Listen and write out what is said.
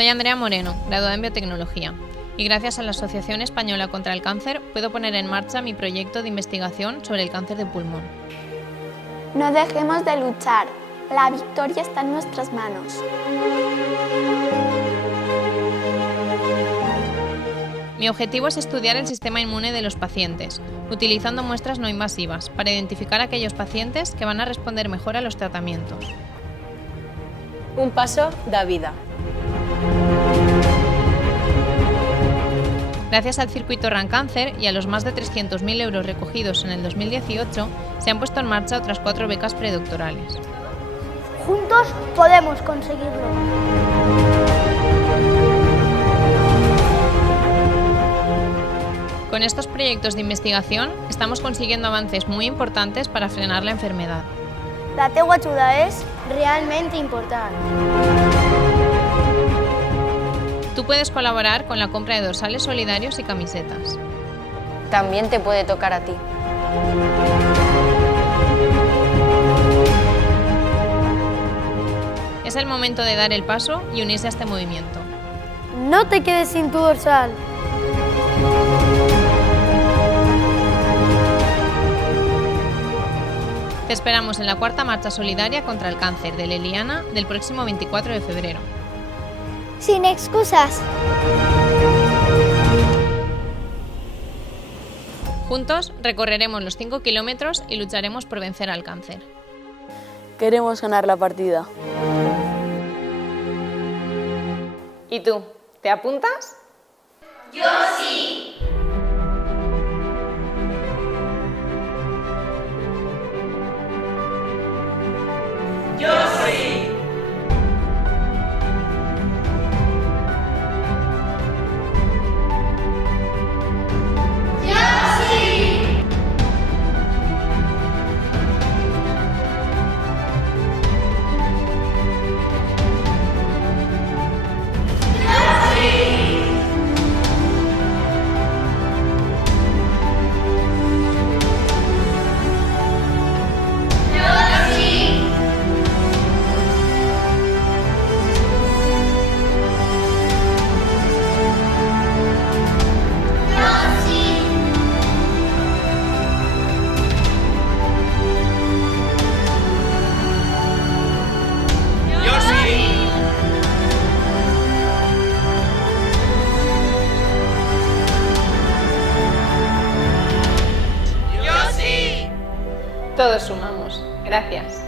Soy Andrea Moreno, graduada en Biotecnología, y gracias a la Asociación Española contra el Cáncer puedo poner en marcha mi proyecto de investigación sobre el cáncer de pulmón. No dejemos de luchar, la victoria está en nuestras manos. Mi objetivo es estudiar el sistema inmune de los pacientes, utilizando muestras no invasivas para identificar a aquellos pacientes que van a responder mejor a los tratamientos. Un paso da vida. Gracias al circuito RunCáncer y a los más de 300.000 euros recogidos en el 2018, se han puesto en marcha otras 4 becas predoctorales. Juntos podemos conseguirlo. Con estos proyectos de investigación estamos consiguiendo avances muy importantes para frenar la enfermedad. La teua ajuda es realmente importante. Tú puedes colaborar con la compra de dorsales solidarios y camisetas. También te puede tocar a ti. Es el momento de dar el paso y unirse a este movimiento. No te quedes sin tu dorsal. Te esperamos en la 4ª marcha solidaria contra el cáncer de Leliana del próximo 24 de febrero. Sin excusas. Juntos recorreremos los 5 kilómetros y lucharemos por vencer al cáncer. Queremos ganar la partida. ¿Y tú? ¿Te apuntas? Yo sí. Yo sí. Todos sumamos. Gracias.